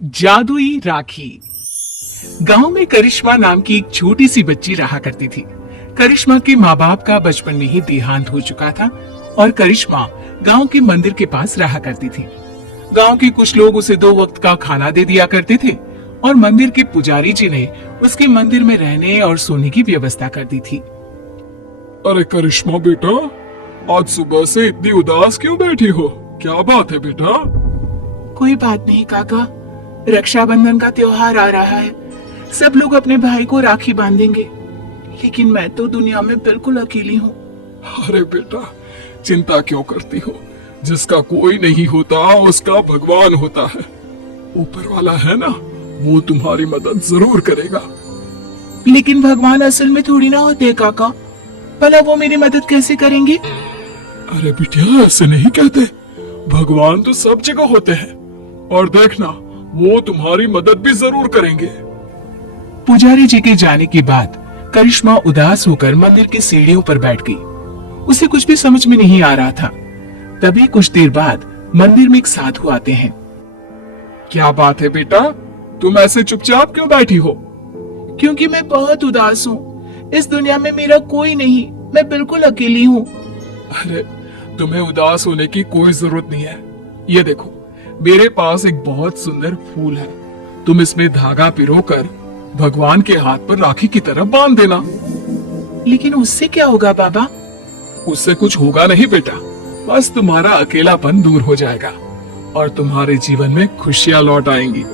जादुई राखी। गांव में करिश्मा नाम की एक छोटी सी बच्ची रहा करती थी। करिश्मा के माँ बाप का बचपन में ही देहांत हो चुका था और करिश्मा गांव के मंदिर के पास रहा करती थी। गांव के कुछ लोग उसे 2 वक्त का खाना दे दिया करते थे और मंदिर के पुजारी जी ने उसके मंदिर में रहने और सोने की व्यवस्था कर दी थी। अरे करिश्मा बेटा, आज सुबह से इतनी उदास क्यों बैठी हो? क्या बात है बेटा? कोई बात नहीं काका, रक्षाबंधन का त्योहार आ रहा है। सब लोग अपने भाई को राखी बांधेंगे, लेकिन मैं तो दुनिया में बिल्कुल अकेली हूँ। अरे बेटा, चिंता क्यों करती हो? जिसका कोई नहीं होता उसका भगवान होता है। ऊपर वाला है ना, वो तुम्हारी मदद जरूर करेगा। लेकिन भगवान असल में थोड़ी ना होते हैं काका, भला वो मेरी मदद कैसे करेंगे? अरे बिटिया, ऐसे नहीं कहते। भगवान तो सब जगह होते हैं और देखना, वो तुम्हारी मदद भी जरूर करेंगे। पुजारी जी के जाने के बाद करिश्मा उदास होकर मंदिर की सीढ़ियों पर बैठ गई। उसे कुछ भी समझ में नहीं आ रहा था। तभी कुछ देर बाद मंदिर में एक साधु आते हैं। क्या बात है बेटा, तुम ऐसे चुपचाप क्यों बैठी हो? क्योंकि मैं बहुत उदास हूँ। इस दुनिया में मेरा कोई नहीं, मैं बिल्कुल अकेली हूँ। अरे, तुम्हें उदास होने की कोई जरूरत नहीं है। ये देखो, मेरे पास एक बहुत सुंदर फूल है। तुम इसमें धागा पिरोकर भगवान के हाथ पर राखी की तरह बांध देना। लेकिन उससे क्या होगा बाबा? उससे कुछ होगा नहीं बेटा, बस तुम्हारा अकेलापन दूर हो जाएगा और तुम्हारे जीवन में खुशियां लौट आएंगी।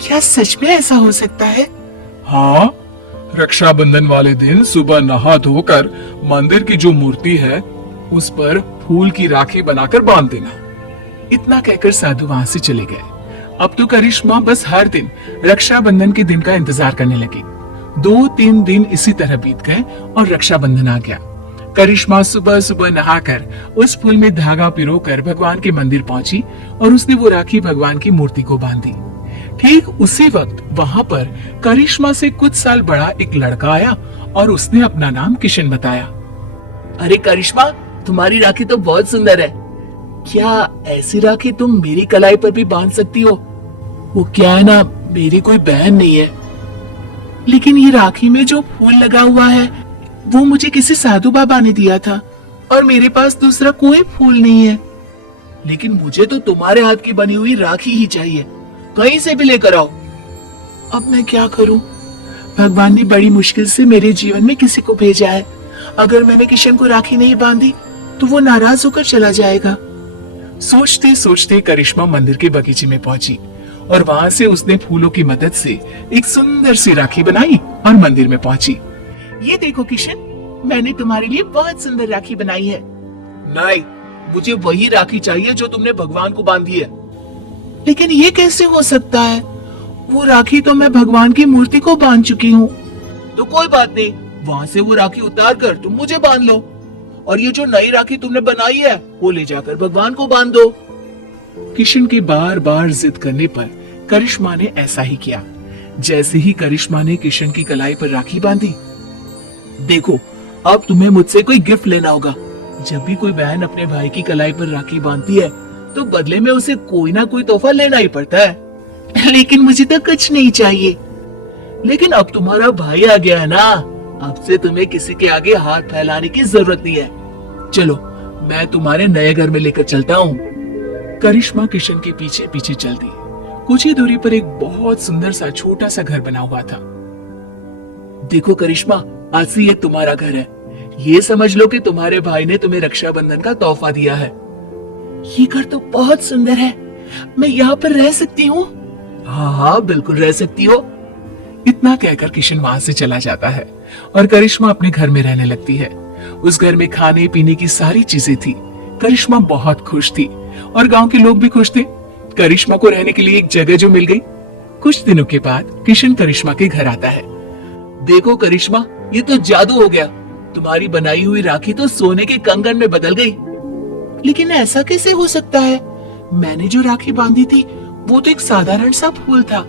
क्या सच में ऐसा हो सकता है? हाँ, रक्षाबंधन वाले दिन सुबह नहा धोकर मंदिर की जो मूर्ति है उस पर फूल की राखी बनाकर बांध देना। इतना कहकर साधु वहां से चले गए। अब तो करिश्मा बस हर दिन रक्षाबंधन के दिन का इंतजार करने लगी। 2-3 दिन इसी तरह बीत गए और रक्षाबंधन आ गया। करिश्मा सुबह सुबह नहाकर उस फूल में धागा पिरोकर भगवान के मंदिर पहुंची और उसने वो राखी भगवान की मूर्ति को बांधी। ठीक उसी वक्त वहां पर करिश्मा से कुछ साल बड़ा एक लड़का आया और उसने अपना नाम किशन बताया। अरे करिश्मा, तुम्हारी राखी तो बहुत सुंदर है। क्या ऐसी राखी तुम मेरी कलाई पर भी बांध सकती हो? वो क्या है ना, मेरी कोई बहन नहीं है। लेकिन ये राखी में जो फूल लगा हुआ है वो मुझे किसी साधु बाबा ने दिया था और मेरे पास दूसरा कोई फूल नहीं है। लेकिन मुझे तो तुम्हारे हाथ की बनी हुई राखी ही चाहिए, कहीं से भी लेकर आओ। अब मैं क्या करूं? भगवान ने बड़ी मुश्किल से मेरे जीवन में किसी को भेजा है। अगर मैंने किशन को राखी नहीं बांधी तो वो नाराज होकर चला जाएगा। सोचते सोचते करिश्मा मंदिर के बगीचे में पहुंची और वहां से उसने फूलों की मदद से एक सुंदर सी राखी बनाई और मंदिर में पहुंची। ये देखो किशन, मैंने तुम्हारे लिए बहुत सुंदर राखी बनाई है। नहीं, मुझे वही राखी चाहिए जो तुमने भगवान को बांधी है। लेकिन ये कैसे हो सकता है? वो राखी तो मैं भगवान की मूर्ति को बांध चुकी हूँ। तो कोई बात नहीं, वहाँ से वो राखी उतार कर तुम मुझे बांध लो और ये जो नई राखी तुमने बनाई है वो ले जाकर भगवान को बांध दो। किशन के बार बार जिद करने पर करिश्मा ने ऐसा ही किया। जैसे ही करिश्मा ने किशन की कलाई पर राखी बांधी, देखो अब तुम्हें मुझसे कोई गिफ्ट लेना होगा। जब भी कोई बहन अपने भाई की कलाई पर राखी बांधती है तो बदले में उसे कोई ना कोई तोहफा लेना ही पड़ता है। लेकिन मुझे तो कुछ नहीं चाहिए। लेकिन अब तुम्हारा भाई आ गया है ना, अब से तुम्हें किसी के आगे हाथ फैलाने की जरूरत नहीं है। चलो, मैं तुम्हारे नए घर में लेकर चलता हूँ। करिश्मा किशन के पीछे पीछे चल दी। कुछ ही दूरी पर एक बहुत सुंदर सा छोटा सा घर बना हुआ था। देखो करिश्मा, आज से ये तुम्हारा घर है। ये समझ लो कि तुम्हारे भाई ने तुम्हें रक्षाबंधन का तोहफा दिया है। ये घर तो बहुत सुंदर है, मैं यहाँ पर रह सकती हूँ? हाँ हाँ, बिल्कुल रह सकती हो। इतना कहकर किशन वहां से चला जाता है और करिश्मा अपने घर में रहने लगती है। उस घर में खाने पीने की सारी चीजें थी। करिश्मा बहुत खुश थी और गांव के लोग भी खुश थे। करिश्मा को रहने के लिए एक जगह जो मिल गई। कुछ दिनों के बाद किशन करिश्मा के घर आता है। देखो करिश्मा, ये तो जादू हो गया। तुम्हारी बनाई हुई राखी तो सोने के कंगन में बदल गई। लेकिन ऐसा कैसे हो सकता है? मैंने जो राखी बांधी थी वो तो एक साधारण सा फूल था।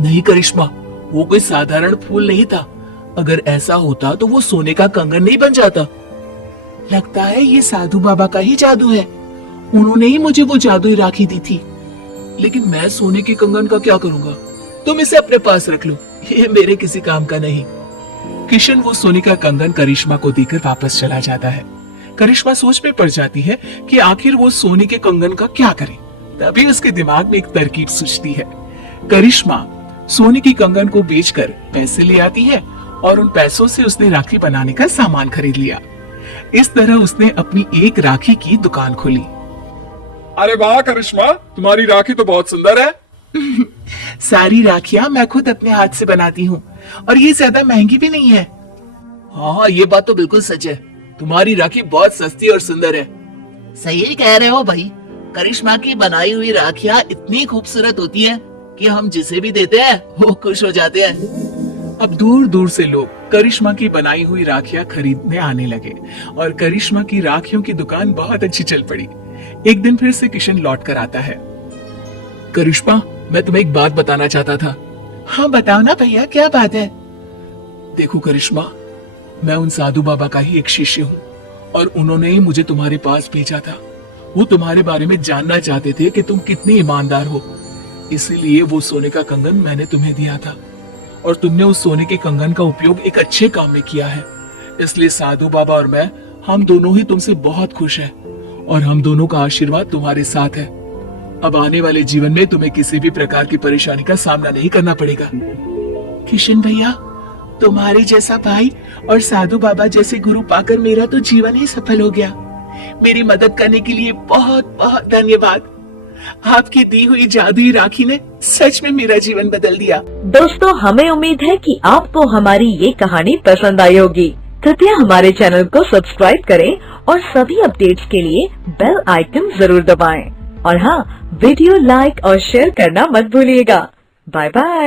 नहीं करिश्मा, वो कोई साधारण फूल नहीं था। अगर ऐसा होता तो वो सोने का कंगन नहीं बन जाता। लगता है ये साधु बाबा का ही जादू है। उन्होंने ही मुझे वो जादुई राखी दी थी। लेकिन मैं सोने के कंगन का क्या करूंगा? तुम इसे अपने पास रख लो, ये मेरे किसी काम का नहीं। किशन वो सोने का कंगन करिश्मा को देकर वापस चला जाता है। करिश्मा सोच में पड़ जाती है कि आखिर वो सोने के कंगन का क्या करे। तभी उसके दिमाग में एक तरकीब सूझती है। करिश्मा सोने की कंगन को बेचकर पैसे ले आती है और उन पैसों से उसने राखी बनाने का सामान खरीद लिया। इस तरह उसने अपनी एक राखी की दुकान खोली। अरे वाह करिश्मा, तुम्हारी राखी तो बहुत सुंदर है। सारी राखियां मैं खुद अपने हाथ से बनाती हूँ और ये ज्यादा महंगी भी नहीं है। हाँ, ये बात तो बिल्कुल सच है। तुम्हारी राखी बहुत सस्ती और सुंदर है। सही कह रहे हो भाई। करिश्मा की बनाई हुई राखियां इतनी खूबसूरत होती है कि हम जिसे भी देते हैं वो खुश हो जाते हैं। अब दूर दूर से लोग करिश्मा की बनाई हुई राखियां खरीदने आने लगे और करिश्मा की राखियों की दुकान बहुत अच्छी चल पड़ी। एक दिन फिर से किशन लौट कर आता है। करिश्मा, मैं तुम्हें एक बात बताना चाहता था। हाँ बताओ ना भैया, क्या बात है? देखो करिश्मा, मैं उन साधु बाबा का ही एक शिष्य हूँ और उन्होंने ही मुझे तुम्हारे पास भेजा था। वो तुम्हारे बारे में जानना चाहते थे कि तुम कितने ईमानदार हो, इसीलिए वो सोने का कंगन मैंने तुम्हें दिया था और तुमने उस सोने के कंगन का उपयोग एक अच्छे काम में किया है। इसलिए साधु बाबा और मैं, हम दोनों ही तुमसे बहुत खुश हैं और हम दोनों का आशीर्वाद तुम्हारे साथ है। अब आने वाले जीवन में तुम्हें किसी भी प्रकार की परेशानी का सामना नहीं करना पड़ेगा। किशन भैया, तुम्हारे जैसा भाई और साधु बाबा जैसे गुरु पाकर मेरा तो जीवन ही सफल हो गया। मेरी मदद करने के लिए बहुत बहुत धन्यवाद। आपकी दी हुई जादुई राखी ने सच में मेरा जीवन बदल दिया। दोस्तों, हमें उम्मीद है कि आपको हमारी ये कहानी पसंद आई होगी। कृपया हमारे चैनल को सब्सक्राइब करें और सभी अपडेट्स के लिए बेल आइकन जरूर दबाएं। और हाँ, वीडियो लाइक और शेयर करना मत भूलिएगा। Bye bye.